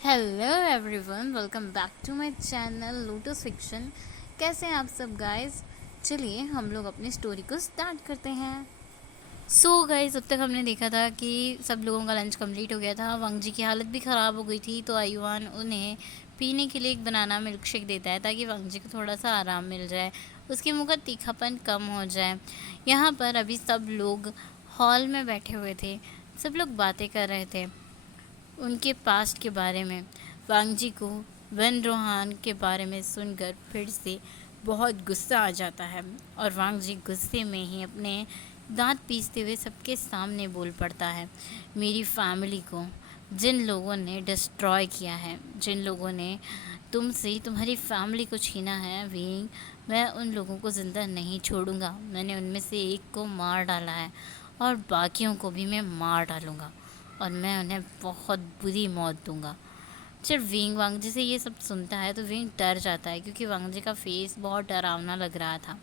Hello everyone, welcome back to my channel Lotus Fiction. कैसे हैं आप सब गाइस? चलिए हम लोग अपनी स्टोरी को स्टार्ट करते हैं। गाइस, अब तक हमने देखा था कि सब लोगों का लंच कंप्लीट हो गया था। वांग जी की हालत भी ख़राब हो गई थी, तो आयुवान उन्हें पीने के लिए एक बनाना मिल्क शेक देता है ताकि वांग जी को थोड़ा सा आराम मिल जाए, उसके मुंह का तीखापन कम हो जाए। यहाँ पर अभी सब लोग हॉल में बैठे हुए थे। सब लोग बातें कर रहे थे उनके पास्ट के बारे में। वांग जी को वन रोहान के बारे में सुनकर फिर से बहुत गुस्सा आ जाता है और वांग जी गुस्से में ही अपने दांत पीसते हुए सबके सामने बोल पड़ता है, मेरी फैमिली को जिन लोगों ने डिस्ट्रॉय किया है, जिन लोगों ने तुमसे तुम्हारी फैमिली को छीना है, वी मैं उन लोगों को ज़िंदा नहीं छोड़ूंगा। मैंने उनमें से एक को मार डाला है और बाकियों को भी मैं मार डालूंगा और मैं उन्हें बहुत बुरी मौत दूंगा। जब विंग वांग जी से ये सब सुनता है तो विंग डर जाता है, क्योंकि वांग जी का फेस बहुत डरावना लग रहा था।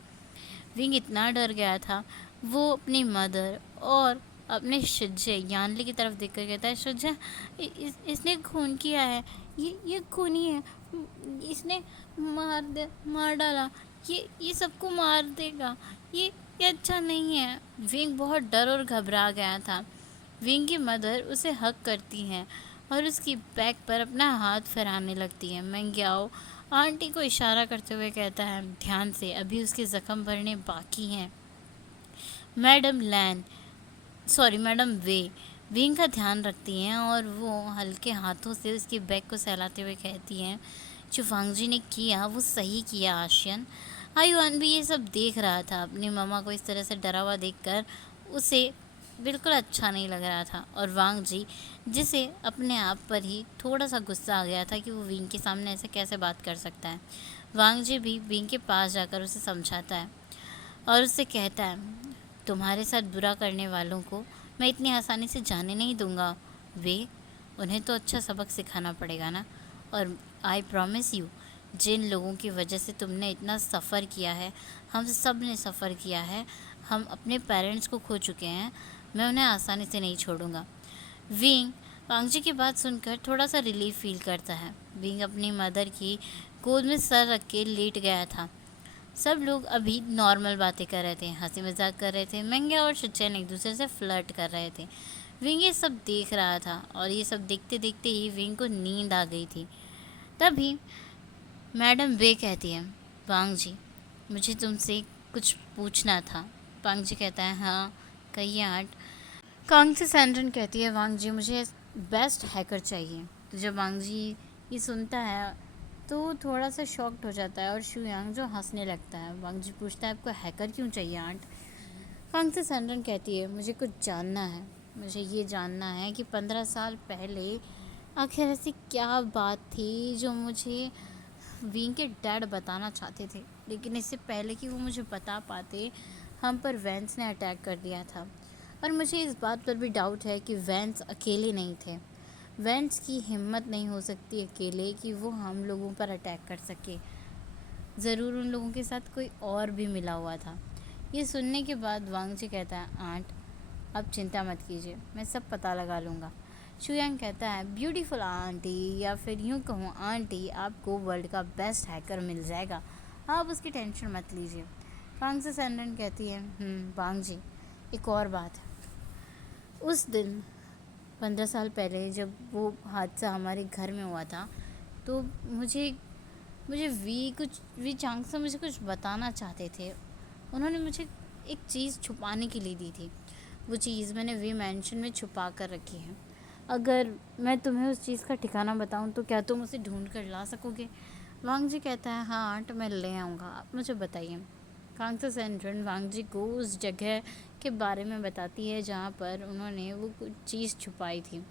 विंग इतना डर गया था, वो अपनी मदर और अपने शुज्जे यानली की तरफ देखकर कहता है, शुज्जा इसने खून किया है, ये खूनी है, इसने मार डाला, ये सबको मार देगा, ये अच्छा नहीं है। विंग बहुत डर और घबरा गया था। विंग की मदर उसे हक करती हैं और उसकी बैक पर अपना हाथ फहराने लगती है। मंग्याओ आंटी को इशारा करते हुए कहता है, ध्यान से, अभी उसके ज़ख्म भरने बाकी हैं। मैडम वे विंग का ध्यान रखती हैं और वो हल्के हाथों से उसकी बैक को सहलाते हुए कहती हैं, जो वांग जी ने किया वो सही किया आशियन। आयुआन भी ये सब देख रहा था। अपनी मामा को इस तरह से डरा हुआ देखकर उसे बिल्कुल अच्छा नहीं लग रहा था, और वांग जी, जिसे अपने आप पर ही थोड़ा सा गुस्सा आ गया था कि वो विंग के सामने ऐसे कैसे बात कर सकता है। वांग जी भी विंग के पास जाकर उसे समझाता है और उससे कहता है, तुम्हारे साथ बुरा करने वालों को मैं इतनी आसानी से जाने नहीं दूंगा। वे उन्हें तो अच्छा सबक सिखाना पड़ेगा ना। और आई प्रॉमिस यू, जिन लोगों की वजह से तुमने इतना सफ़र किया है, हम सब ने सफ़र किया है, हम अपने पेरेंट्स को खो चुके हैं, मैं उन्हें आसानी से नहीं छोड़ूंगा। विंग वांग जी की बात सुनकर थोड़ा सा रिलीफ फील करता है। विंग अपनी मदर की गोद में सर रख के लेट गया था। सब लोग अभी नॉर्मल बातें कर रहे थे, हंसी मजाक कर रहे थे। मंग्या और शिचैन एक दूसरे से फ्लर्ट कर रहे थे। विंग ये सब देख रहा था और ये सब देखते देखते ही विंग को नींद आ गई थी। तभी मैडम वे कहती है, वांग जी, मुझे तुमसे कुछ पूछना था। वांग जी कहता है, हाँ कहिए आंट। कांग से सैंड्रन कहती है, वांग जी मुझे बेस्ट हैकर चाहिए। तो जब वांग जी ये सुनता है तो थोड़ा सा शॉक्ड हो जाता है और शुयांग जो हंसने लगता है। वांग जी पूछता है, आपको हैकर क्यों चाहिए आंट? कांग से सैंड्रन कहती है, मुझे कुछ जानना है। मुझे ये जानना है कि 15 साल पहले आखिर ऐसी क्या बात थी जो मुझे विंग के डैड बताना चाहते थे, लेकिन इससे पहले कि वो मुझे बता पाते, हम पर वैंस ने अटैक कर दिया था। और मुझे इस बात पर भी डाउट है कि वैंस अकेले नहीं थे। वैंस की हिम्मत नहीं हो सकती अकेले कि वो हम लोगों पर अटैक कर सके। ज़रूर उन लोगों के साथ कोई और भी मिला हुआ था। ये सुनने के बाद वांग जी कहता है, आंट अब चिंता मत कीजिए, मैं सब पता लगा लूँगा। शुयांग कहता है, ब्यूटीफुल आंटी, या फिर यूँ कहूँ आंटी, आपको वर्ल्ड का बेस्ट हैकर मिल जाएगा, आप उसकी टेंशन मत लीजिए। वांग से सैंडन कहती है, वांग जी एक और बात है। उस दिन 15 साल पहले जब वो हादसा हमारे घर में हुआ था, तो मुझे मुझे वी चांग से मुझे कुछ बताना चाहते थे। उन्होंने मुझे एक चीज़ छुपाने के लिए दी थी। वो चीज़ मैंने वी मैंशन में छुपा कर रखी है। अगर मैं तुम्हें उस चीज़ का ठिकाना बताऊं तो क्या तुम उसे ढूंढ कर ला सकोगे? वांग जी कहता है, हाँ आंट मैं ले आऊँगा, आप मुझे बताइए। कांग से सेंट्रन वांग जी को उस जगह के बारे में बताती है जहाँ पर उन्होंने वो कुछ चीज़ छुपाई थी।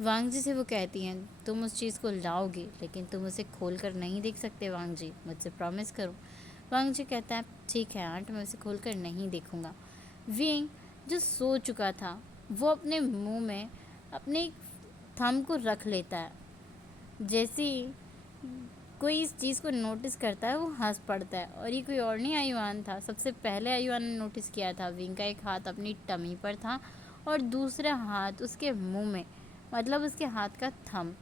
वांग जी से वो कहती हैं, तुम उस चीज़ को लाओगे, लेकिन तुम उसे खोल कर नहीं देख सकते वांग जी, मुझसे प्रॉमिस करो। वांग जी कहता है, ठीक है आंट, मैं उसे खोल कर नहीं देखूँगा। विंग जो सो चुका था, वो अपने मुंह में अपने थंब को रख लेता है। जैसे ही कोई इस चीज़ को नोटिस करता है वो हंस पड़ता है, और ये कोई और नहीं आयुआन था। सबसे पहले आयुआन ने नोटिस किया था। विंग का एक हाथ अपनी टमी पर था और दूसरा हाथ उसके मुंह में, मतलब उसके हाथ का थंब।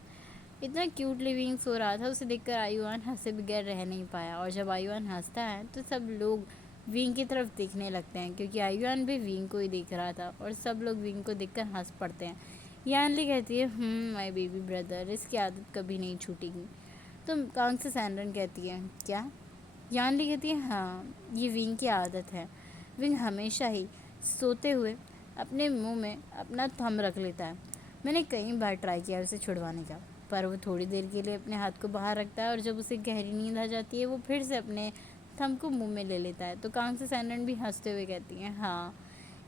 इतना क्यूटली विंग सो रहा था, उसे देखकर आयुआन हंसे बगैर रह नहीं पाया। और जब आयुआन हंसता है तो सब लोग विंग की तरफ देखने लगते हैं, क्योंकि आयुआन भी विंग को ही देख रहा था और सब लोग विंग को देखकर हंस पड़ते हैं। यानली कहती है, माय बेबी ब्रदर, इसकी आदत कभी नहीं छूटेगी। तो कांग से सैनरन कहती है, क्या? यानली कहती है, हाँ, ये विंग की आदत है। विंग हमेशा ही सोते हुए अपने मुंह में अपना थंब रख लेता है। मैंने कई बार ट्राई किया उसे छुड़वाने का, पर वो थोड़ी देर के लिए अपने हाथ को बाहर रखता है और जब उसे गहरी नींद आ जाती है वो फिर से अपने थंब को मुंह में ले लेता है। तो कांग से सैनरन भी हंसते हुए कहती हैं, हाँ,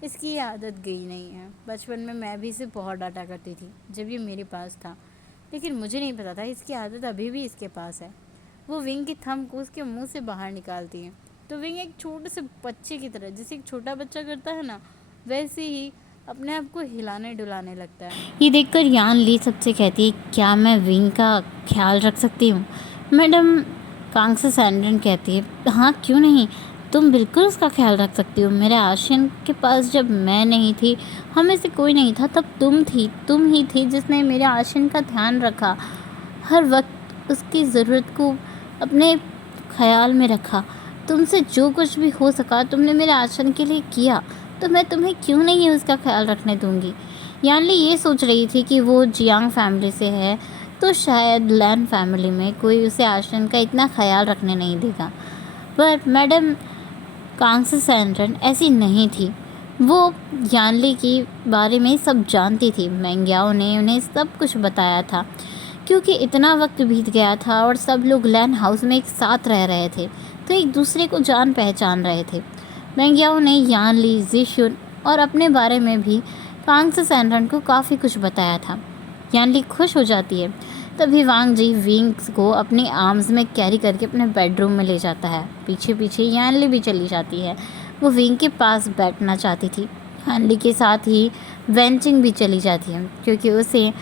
इसकी ये आदत गई नहीं है। बचपन में मैं भी इसे बहुत डांटा करती थी जब ये मेरे पास था, लेकिन मुझे नहीं पता था इसकी आदत अभी भी इसके पास है। वो विंग की थंब को उसके मुंह से बाहर निकालती है। तो विंग एक छोटे से बच्चे की तरह, जैसे एक छोटा बच्चा करता है ना, वैसे ही अपने आप को हिलाने डुलाने लगता है। ये देखकर यान ली सबसे कहती है, क्या मैं विंग का ख्याल रख सकती हूँ मैडम? कांग से सैनरन कहती है, हाँ, क्यों नहीं, तुम बिल्कुल उसका ख्याल रख सकती हो। मेरे आशियन के पास जब मैं नहीं थी, हम में से कोई नहीं था, तब तुम ही थी जिसने मेरे आशियन का ध्यान रखा, हर वक्त उसकी ज़रूरत को अपने ख्याल में रखा। तुमसे जो कुछ भी हो सका तुमने मेरे आशियन के लिए किया, तो मैं तुम्हें क्यों नहीं उसका ख्याल रखने दूंगी। यानली ये सोच रही थी कि वो जियांग फैमिली से है, तो शायद लैन फैमिली में कोई उसे आशियन का इतना ख्याल रखने नहीं देगा। पर मैडम कांग से सैनरन ऐसी नहीं थी। वो यानली के बारे में सब जानती थी। मैंग्याओ ने उन्हें सब कुछ बताया था, क्योंकि इतना वक्त बीत गया था और सब लोग लैन हाउस में एक साथ रह रहे थे, तो एक दूसरे को जान पहचान रहे थे। मैंग्याओ ने यानली, जिशुन और अपने बारे में भी कांग से सैनरन को काफ़ी कुछ बताया था। यानली खुश हो जाती है। तभी वांग जी विंग्स को अपने आर्म्स में कैरी करके अपने बेडरूम में ले जाता है। पीछे पीछे यानली भी चली जाती है। वो विंग के पास बैठना चाहती थी। यानली के साथ ही वेंचिंग भी चली जाती है, क्योंकि उसे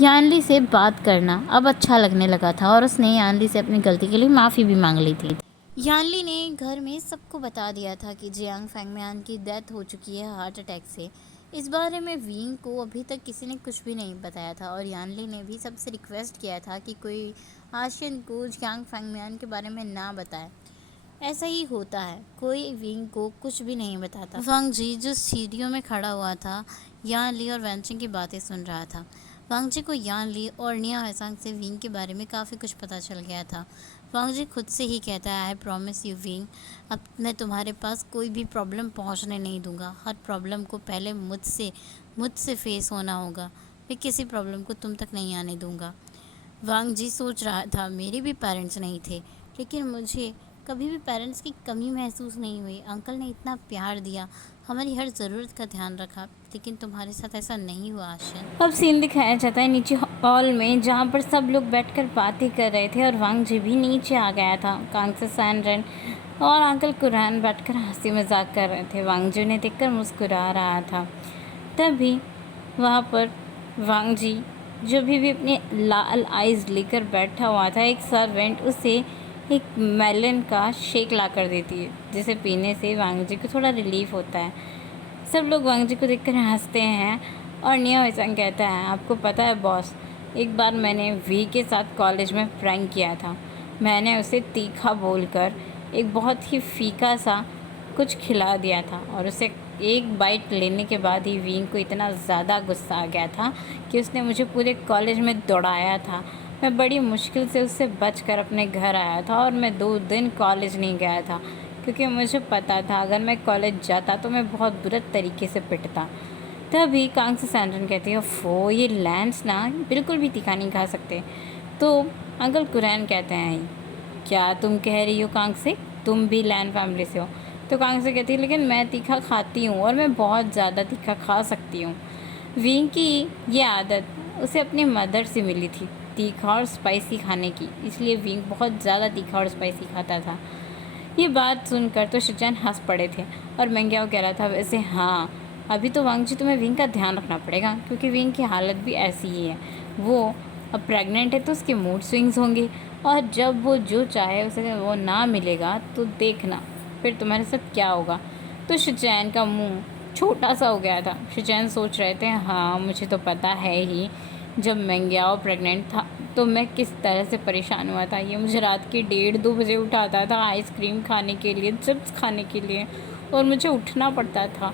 यानली से बात करना अब अच्छा लगने लगा था और उसने यानली से अपनी गलती के लिए माफ़ी भी मांग ली थी। यानली ने घर में सबको बता दिया था कि जियांग फैंगम्यान की डेथ हो चुकी है हार्ट अटैक से। इस बारे में विंग को अभी तक किसी ने कुछ भी नहीं बताया था और यानली ने भी सबसे रिक्वेस्ट किया था कि कोई आशियन को जियांग फैंगम्यान के बारे में ना बताए। ऐसा ही होता है, कोई विंग को कुछ भी नहीं बताता। वांग जी जो सीढ़ियों में खड़ा हुआ था, यान ली और वेंचिंग की बातें सुन रहा था। वांग जी को यान ली और निया हैसांग से विंग के बारे में काफ़ी कुछ पता चल गया था। वांग जी खुद से ही कहता है, आई प्रॉमिस यू विंग, अब मैं तुम्हारे पास कोई भी प्रॉब्लम पहुंचने नहीं दूंगा। हर प्रॉब्लम को पहले मुझसे फेस होना होगा। मैं किसी प्रॉब्लम को तुम तक नहीं आने दूंगा। वांग जी सोच रहा था, मेरे भी पेरेंट्स नहीं थे, लेकिन मुझे कभी भी पेरेंट्स की कमी महसूस नहीं हुई। अंकल ने इतना प्यार दिया, हमारी हर ज़रूरत का ध्यान रखा, लेकिन तुम्हारे साथ ऐसा नहीं हुआ आशियन। अब सीन दिखाया जाता है नीचे हॉल में, जहाँ पर सब लोग बैठकर बातें कर रहे थे और वांग जी भी नीचे आ गया था। कांग से सैनरन और अंकल कुरान बैठकर हंसी मजाक कर रहे थे। वांग जी उन्हें देखकर मुस्कुरा रहा था। तभी वहाँ पर वांग जी जो भी अपने लाल आइज़ लेकर बैठा हुआ था, एक सर्वेंट उसे एक मेलन का शेक ला कर देती है, जिसे पीने से वांग जी को थोड़ा रिलीफ होता है। सब लोग वांग जी को देखकर हंसते हैं और निया हैसांग कहता है, आपको पता है बॉस, एक बार मैंने वी के साथ कॉलेज में प्रैंक किया था। मैंने उसे तीखा बोलकर एक बहुत ही फीका सा कुछ खिला दिया था और उसे एक बाइट लेने के बाद ही वीन को इतना ज़्यादा गुस्सा आ गया था कि उसने मुझे पूरे कॉलेज में दौड़ाया था। मैं बड़ी मुश्किल से उससे बचकर अपने घर आया था और मैं 2 दिन कॉलेज नहीं गया था, क्योंकि मुझे पता था अगर मैं कॉलेज जाता तो मैं बहुत बुरे तरीके से पिटता। तभी कांग से सैनरन कहती है, फो ये लैंस ना बिल्कुल भी तीखा नहीं खा सकते। तो अंकल कुरैन कहते हैं, क्या तुम कह रही हो कांग से, तुम भी लैन फैमिली से हो? तो कांग से कहती है, लेकिन मैं तीखा खाती हूँ और मैं बहुत ज़्यादा तीखा खा सकती हूँ। विंग की ये आदत उसे अपनी मदर से मिली थी, तीखा और स्पाइसी खाने की, इसलिए विंग बहुत ज़्यादा तीखा और स्पाइसी खाता था। ये बात सुनकर तो शिचैन हंस पड़े थे और मैंग्याओ कह रहा था, वैसे हाँ, अभी तो वांग जी तुम्हें विंग का ध्यान रखना पड़ेगा, क्योंकि विंग की हालत भी ऐसी ही है। वो अब प्रेग्नेंट है तो उसके मूड स्विंग्स होंगे और जब वो जो चाहे उसे वो ना मिलेगा तो देखना फिर तुम्हारे साथ क्या होगा। तो शिचैन का मुंह छोटा सा हो गया था। शिचैन सोच रहे थे, हाँ मुझे तो पता है ही, जब मैंग्याओ प्रेग्नेंट था तो मैं किस तरह से परेशान हुआ था। ये मुझे रात के 1:30-2 बजे उठाता था आइसक्रीम खाने के लिए, चिप्स खाने के लिए, और मुझे उठना पड़ता था।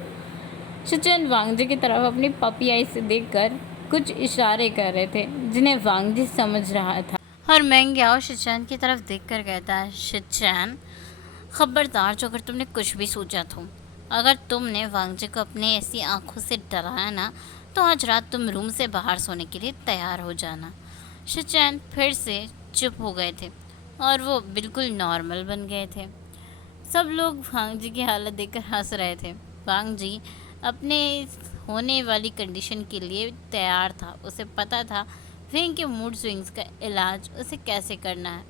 शिचेन वांगजी की तरफ अपनी पपी आई से देखकर कुछ इशारे कर रहे थे जिन्हें वांगजी समझ रहा था। और मेंग्याओ शिचैन की तरफ देखकर कहता है, शिचैन खबरदार, जो अगर तुमने कुछ भी सोचा तो, अगर तुमने वांगजी को अपने ऐसी आंखों से डराया ना, तो आज रात तुम रूम से बाहर सोने के लिए तैयार हो जाना। शिचैन फिर से चुप हो गए थे और वो बिल्कुल नॉर्मल बन गए थे। सब लोग वांग जी की हालत देखकर हंस रहे थे। वांग जी अपने होने वाली कंडीशन के लिए तैयार था। उसे पता था विंग के मूड स्विंग्स का इलाज उसे कैसे करना है।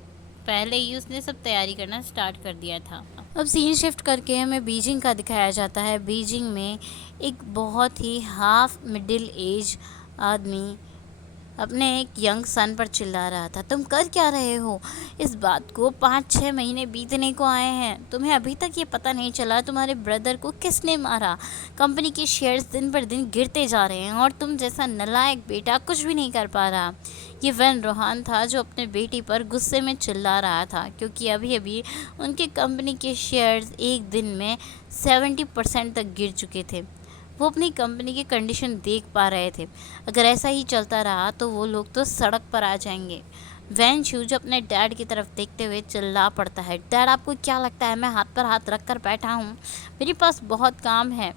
पहले ही उसने सब तैयारी करना स्टार्ट कर दिया था। अब सीन शिफ्ट करके हमें बीजिंग का दिखाया जाता है। बीजिंग में एक बहुत ही हाफ मिडिल एज आदमी अपने एक यंग सन पर चिल्ला रहा था, तुम कर क्या रहे हो? इस बात को 5-6 महीने बीतने को आए हैं, तुम्हें अभी तक ये पता नहीं चला तुम्हारे ब्रदर को किसने मारा? कंपनी के शेयर्स दिन पर दिन गिरते जा रहे हैं और तुम जैसा नालायक बेटा कुछ भी नहीं कर पा रहा। ये वैन रोहान था जो अपने बेटी पर गुस्से में चिल्ला रहा था, क्योंकि अभी अभी उनके कंपनी के शेयर्स एक दिन में 70% तक गिर चुके थे। वो अपनी कंपनी की कंडीशन देख पा रहे थे। अगर ऐसा ही चलता रहा तो वो लोग तो सड़क पर आ जाएंगे। वैन शू जो अपने डैड की तरफ देखते हुए चिल्ला पड़ता है, डैड आपको क्या लगता है मैं हाथ पर हाथ रख कर बैठा हूँ? मेरे पास बहुत काम है।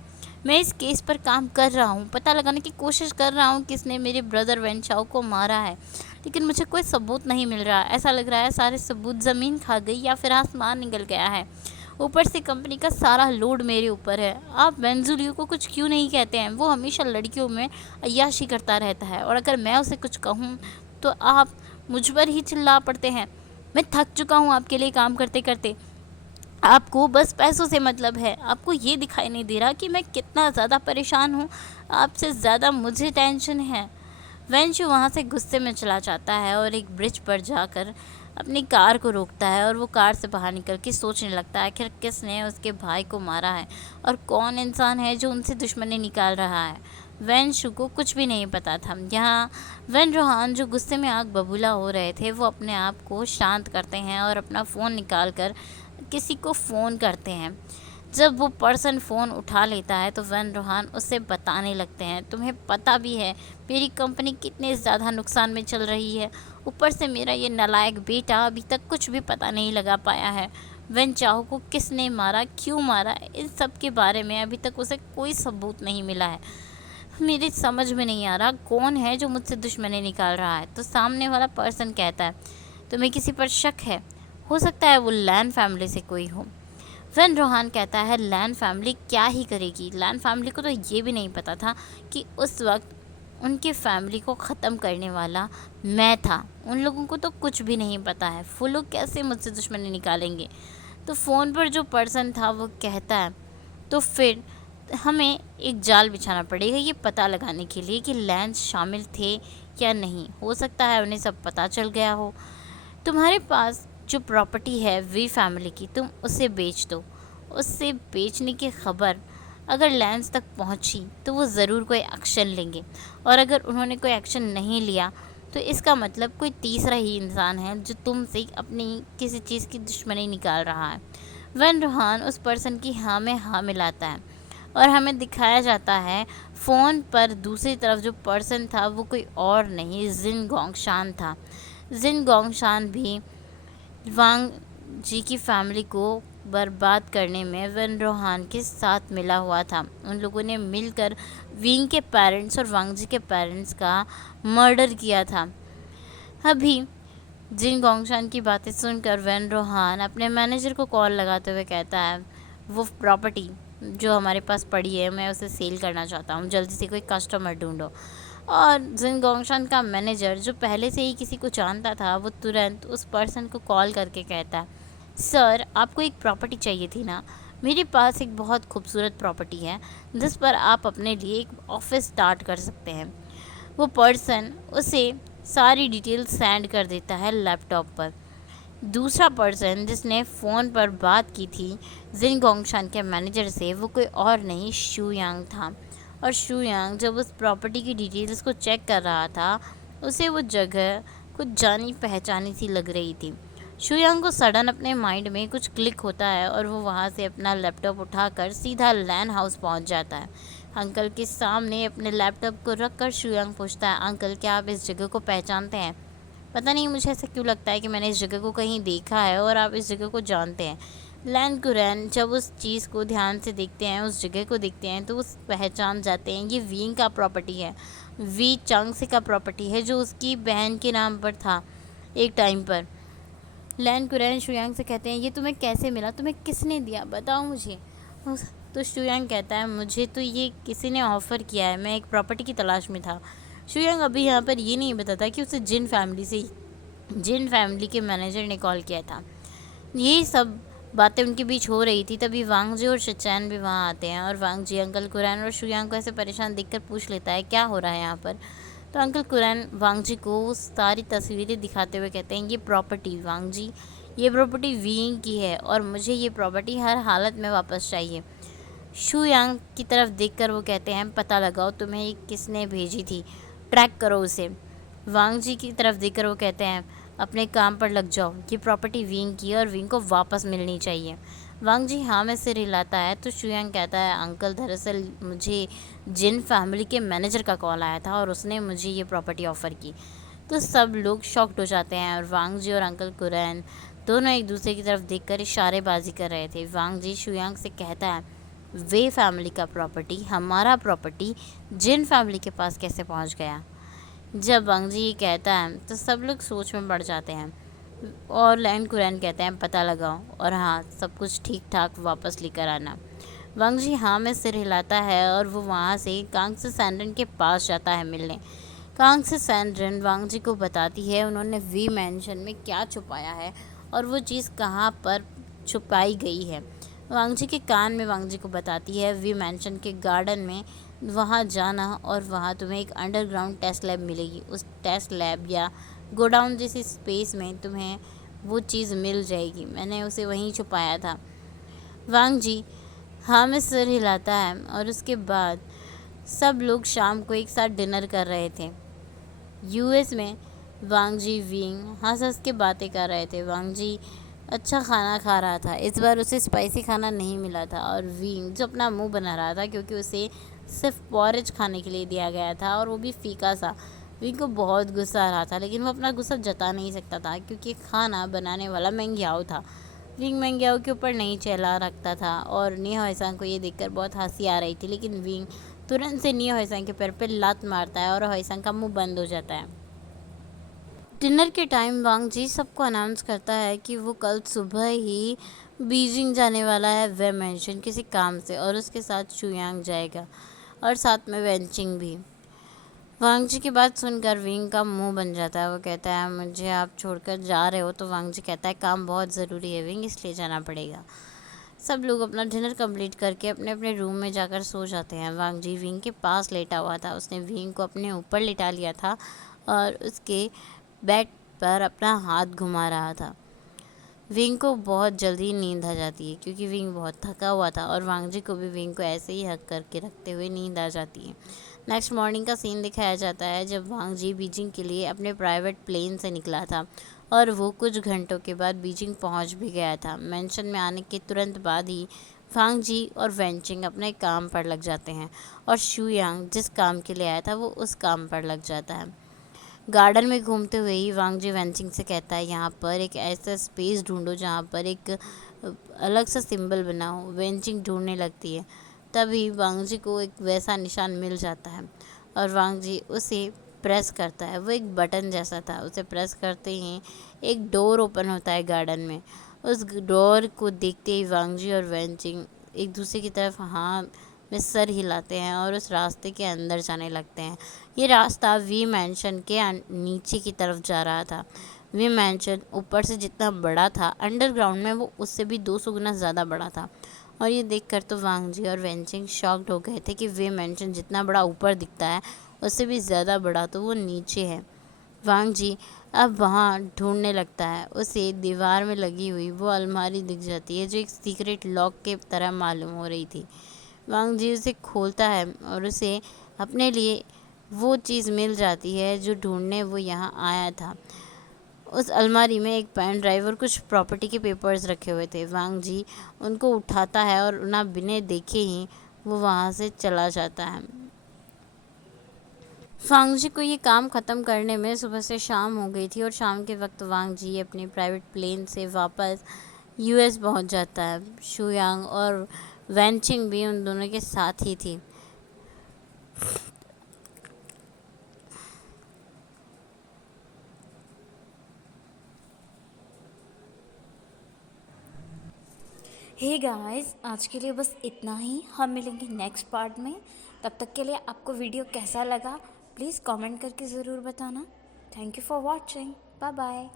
मैं इस केस पर काम कर रहा हूँ, पता लगाने की कोशिश कर रहा हूँ किसने मेरे ब्रदर वैन शाओ को मारा है, लेकिन मुझे कोई सबूत नहीं मिल रहा। ऐसा लग रहा है सारे सबूत ज़मीन खा गई या फिर आसमान निकल गया है। ऊपर से कंपनी का सारा लोड मेरे ऊपर है। आप वेंजुलियो को कुछ क्यों नहीं कहते हैं? वो हमेशा लड़कियों में अय्याशी करता रहता है, और अगर मैं उसे कुछ कहूँ तो आप मुझ पर ही चिल्ला पड़ते हैं। मैं थक चुका हूँ आपके लिए काम करते करते। आपको बस पैसों से मतलब है। आपको ये दिखाई नहीं दे रहा कि मैं कितना ज़्यादा परेशान हूँ? आपसे ज़्यादा मुझे टेंशन है। वेंशु वहाँ से गुस्से में चला जाता है और एक ब्रिज पर जाकर अपनी कार को रोकता है और वो कार से बाहर निकल के सोचने लगता है आखिर किसने उसके भाई को मारा है और कौन इंसान है जो उनसे दुश्मनी निकाल रहा है। वेंशु को कुछ भी नहीं पता था। यहाँ वेन रोहान जो गुस्से में आग बबूला हो रहे थे, वो अपने आप को शांत करते हैं और अपना फ़ोन निकाल कर किसी को फ़ोन करते हैं। जब वो पर्सन फ़ोन उठा लेता है तो वैन रोहान उससे बताने लगते हैं, तुम्हें पता भी है मेरी कंपनी कितने ज़्यादा नुकसान में चल रही है, ऊपर से मेरा ये नालायक बेटा अभी तक कुछ भी पता नहीं लगा पाया है। वैन चाओ को किसने मारा, क्यों मारा, इन सब के बारे में अभी तक उसे कोई सबूत नहीं मिला है। मेरी समझ में नहीं आ रहा कौन है जो मुझसे दुश्मनी निकाल रहा है। तो सामने वाला पर्सन कहता है, तुम्हें किसी पर शक है? हो सकता है वो लैन फैमिली से कोई हो। वैन रोहान कहता है, लैन फैमिली क्या ही करेगी? लैन फैमिली को तो ये भी नहीं पता था कि उस वक्त उनकी फैमिली को ख़त्म करने वाला मैं था। उन लोगों को तो कुछ भी नहीं पता है, वो लोग कैसे मुझसे दुश्मनी निकालेंगे? तो फ़ोन पर जो पर्सन था वो कहता है, तो फिर हमें एक जाल बिछाना पड़ेगा ये पता लगाने के लिए कि लैंस शामिल थे या नहीं। हो सकता है उन्हें सब पता चल गया हो। तुम्हारे पास जो प्रॉपर्टी है वी फैमिली की, तुम उसे बेच दो। उससे बेचने की खबर अगर लैंस तक पहुंची तो वो ज़रूर कोई एक्शन लेंगे, और अगर उन्होंने कोई एक्शन नहीं लिया तो इसका मतलब कोई तीसरा ही इंसान है जो तुमसे अपनी किसी चीज़ की दुश्मनी निकाल रहा है। वैन रोहान उस पर्सन की हाँ में हाँ मिलाता है और हमें दिखाया जाता है फ़ोन पर दूसरी तरफ जो पर्सन था वो कोई और नहीं, जिन गोंगशान था। जिन गोंगशान भी वांग जी की फैमिली को बर्बाद करने में वैन रोहान के साथ मिला हुआ था। उन लोगों ने मिलकर विंग के पेरेंट्स और वांग जी के पेरेंट्स का मर्डर किया था। अभी जिन गोंगशान की बातें सुनकर वैन रोहान अपने मैनेजर को कॉल लगाते हुए कहता है, वो प्रॉपर्टी जो हमारे पास पड़ी है मैं उसे सेल करना चाहता हूँ, जल्दी से कोई कस्टमर ढूंढो। और जिन गोंगशान का मैनेजर जो पहले से ही किसी को जानता था, वो तुरंत उस पर्सन को कॉल करके कहता है, सर आपको एक प्रॉपर्टी चाहिए थी ना? मेरे पास एक बहुत खूबसूरत प्रॉपर्टी है जिस पर आप अपने लिए एक ऑफिस स्टार्ट कर सकते हैं। वो पर्सन उसे सारी डिटेल्स सेंड कर देता है लैपटॉप पर। दूसरा पर्सन जिसने फ़ोन पर बात की थी जिन गोंगशान के मैनेजर से, वो कोई और नहीं शू यांग था। और शू यांग जब उस प्रॉपर्टी की डिटेल्स को चेक कर रहा था, उसे वो जगह कुछ जानी पहचानी सी लग रही थी। शुयांग को सडन अपने माइंड में कुछ क्लिक होता है और वो वहाँ से अपना लैपटॉप उठाकर सीधा लैन हाउस पहुँच जाता है। अंकल के सामने अपने लैपटॉप को रखकर शुयांग पूछता है, अंकल क्या आप इस जगह को पहचानते हैं? पता नहीं मुझे ऐसा क्यों लगता है कि मैंने इस जगह को कहीं देखा है और आप इस जगह को जानते हैं। लैन कुरैन जब उस चीज़ को ध्यान से देखते हैं, उस जगह को देखते हैं, तो उस पहचान जाते हैं ये विंग का प्रॉपर्टी है। वी चांगसे का प्रॉपर्टी है जो उसकी बहन के नाम पर था एक टाइम पर। लैन कुरैन शुयांग से कहते हैं, ये तुम्हें कैसे मिला, तुम्हें किसने दिया, बताओ मुझे। तो शुयांग कहता है, मुझे तो ये किसी ने ऑफ़र किया है, मैं एक प्रॉपर्टी की तलाश में था। शुयांग अभी यहाँ पर ये नहीं बताता कि उसे जिन फैमिली के मैनेजर ने कॉल किया था। ये सब बातें उनके बीच हो रही थी, तभी वांग जी और शिचैन भी वहाँ आते हैं और वांग जी अंकल कुरैन और शुयांग को ऐसे परेशान देखकर पूछ लेता है, क्या हो रहा है यहाँ पर। तो अंकल कुरैन वांग जी को सारी तस्वीरें दिखाते हुए कहते हैं, ये प्रॉपर्टी वांग जी, ये प्रॉपर्टी विंग की है और मुझे ये प्रॉपर्टी हर हालत में वापस चाहिए। शुयांग की तरफ देखकर वो कहते हैं, पता लगाओ तुम्हें ये किसने भेजी थी, ट्रैक करो उसे। वांग जी की तरफ देखकर वो कहते हैं, अपने काम पर लग जाओ, ये प्रॉपर्टी विंग की है और विंग को वापस मिलनी चाहिए। वांग जी हाँ में सिर हिलाता है तो शुयांग कहता है, अंकल दरअसल मुझे जिन फैमिली के मैनेजर का कॉल आया था और उसने मुझे ये प्रॉपर्टी ऑफ़र की। तो सब लोग शॉक्ड हो जाते हैं और वांग जी और अंकल कुरैन दोनों एक दूसरे की तरफ देखकर इशारेबाजी कर रहे थे। वांग जी शुयांग से कहता है, वे फैमिली का प्रॉपर्टी, हमारा प्रॉपर्टी जिन फैमिली के पास कैसे पहुंच गया? जब वांग जी ये कहता है तो सब लोग सोच में पड़ जाते हैं और लैन कुरैन कहते हैं, पता लगाओ और हाँ, सब कुछ ठीक ठाक वापस लेकर आना। वांग जी हाँ में सिर हिलाता है और वो वहाँ से कांग से सैंड्रन के पास जाता है मिलने। कांग से सैंड्रन वांग जी को बताती है उन्होंने वी मैंशन में क्या छुपाया है और वो चीज़ कहाँ पर छुपाई गई है। वांग जी के कान में वांग जी को बताती है, वी मैंशन के गार्डन में वहाँ जाना और वहाँ तुम्हें एक अंडरग्राउंड टेस्ट लैब मिलेगी। उस टेस्ट लैब या गोडाउन जैसी स्पेस में तुम्हें वो चीज़ मिल जाएगी, मैंने उसे वहीं छुपाया था। वांग जी हाँ में सिर हिलाता है और उसके बाद सब लोग शाम को एक साथ डिनर कर रहे थे। यूएस में वांग जी विंग हंस हंस के बातें कर रहे थे। वांग जी अच्छा खाना खा रहा था, इस बार उसे स्पाइसी खाना नहीं मिला था और विंग जो अपना मुंह बना रहा था क्योंकि उसे सिर्फ पॉरेज खाने के लिए दिया गया था और वो भी फीका सा। विंग को बहुत गुस्सा आ रहा था लेकिन वो अपना गुस्सा जता नहीं सकता था क्योंकि खाना बनाने वाला मेंग्याओ था। विंग मेंग्याओ के ऊपर नहीं चला रखता था और निया होइसांग को ये देखकर बहुत हंसी आ रही थी, लेकिन विंग तुरंत से निया होइसांग के पैर पे लात मारता है और होइसांग का मुंह बंद हो जाता है। डिनर के टाइम वांग जी सबको अनाउंस करता है कि वो कल सुबह ही बीजिंग जाने वाला है वे मेंशन किसी काम से और उसके साथ शुयांग जाएगा और साथ में वेंचिंग भी। वांग जी की बात सुनकर विंग का मुंह बन जाता है। वो कहता है, मुझे आप छोड़कर जा रहे हो? तो वांग जी कहता है, काम बहुत ज़रूरी है विंग, इसलिए जाना पड़ेगा। सब लोग अपना डिनर कंप्लीट करके अपने अपने रूम में जाकर सो जाते हैं। वांग जी विंग के पास लेटा हुआ था, उसने विंग को अपने ऊपर लिटा लिया था और उसके बेड पर अपना हाथ घुमा रहा था। विंग को बहुत जल्दी नींद आ जाती है क्योंकि विंग बहुत थका हुआ था और वांग जी को भी विंग को ऐसे ही हक करके रखते हुए नींद आ जाती है। नेक्स्ट मॉर्निंग का सीन दिखाया जाता है जब वांग जी बीजिंग के लिए अपने प्राइवेट प्लेन से निकला था और वो कुछ घंटों के बाद बीजिंग पहुंच भी गया था। मेंशन में आने के तुरंत बाद ही वांग जी और वेंचिंग अपने काम पर लग जाते हैं और शुयांग जिस काम के लिए आया था वो उस काम पर लग जाता है। गार्डन में घूमते हुए ही वांग जी वेंचिंग से कहता है, यहाँ पर एक ऐसा स्पेस ढूंढो जहाँ पर एक अलग सा सिंबल बना हो। वेंचिंग ढूंढने लगती है, तभी वांग जी को एक वैसा निशान मिल जाता है और वांग जी उसे प्रेस करता है। वो एक बटन जैसा था, उसे प्रेस करते ही एक डोर ओपन होता है गार्डन में। उस डोर को देखते ही वांग जी और वेंचिंग एक दूसरे की तरफ हाथ में सर हिलाते हैं और उस रास्ते के अंदर जाने लगते हैं। ये रास्ता वी मैंशन के नीचे की तरफ जा रहा था। वी मैंशन ऊपर से जितना बड़ा था, अंडरग्राउंड में वो उससे भी 200 गुना ज़्यादा बड़ा था और ये देखकर तो वांग जी और वेंचिंग शॉक्ड हो गए थे कि वी मैंशन जितना बड़ा ऊपर दिखता है उससे भी ज़्यादा बड़ा तो वो नीचे है। वांग जी अब वहाँ ढूंढने लगता है। उसे दीवार में लगी हुई वो अलमारी दिख जाती है जो एक सीक्रेट लॉक के तरह मालूम हो रही थी। वांग जी उसे खोलता है और उसे अपने लिए वो चीज़ मिल जाती है जो ढूंढने वो यहाँ आया था। उस अलमारी में एक पेन ड्राइव और कुछ प्रॉपर्टी के पेपर्स रखे हुए थे। वांग जी उनको उठाता है और ना बिना देखे ही वो वहाँ से चला जाता है। वांग जी को ये काम ख़त्म करने में सुबह से शाम हो गई थी और शाम के वक्त वांग जी अपने प्राइवेट प्लेन से वापस यूएस पहुंच जाता है। शुयांग और वैनचिंग भी उन दोनों के साथ ही थी। हे गाइस, आज के लिए बस इतना ही। हम मिलेंगे नेक्स्ट पार्ट में। तब तक के लिए आपको वीडियो कैसा लगा प्लीज़ कमेंट करके ज़रूर बताना। Thank you for watching. Bye bye.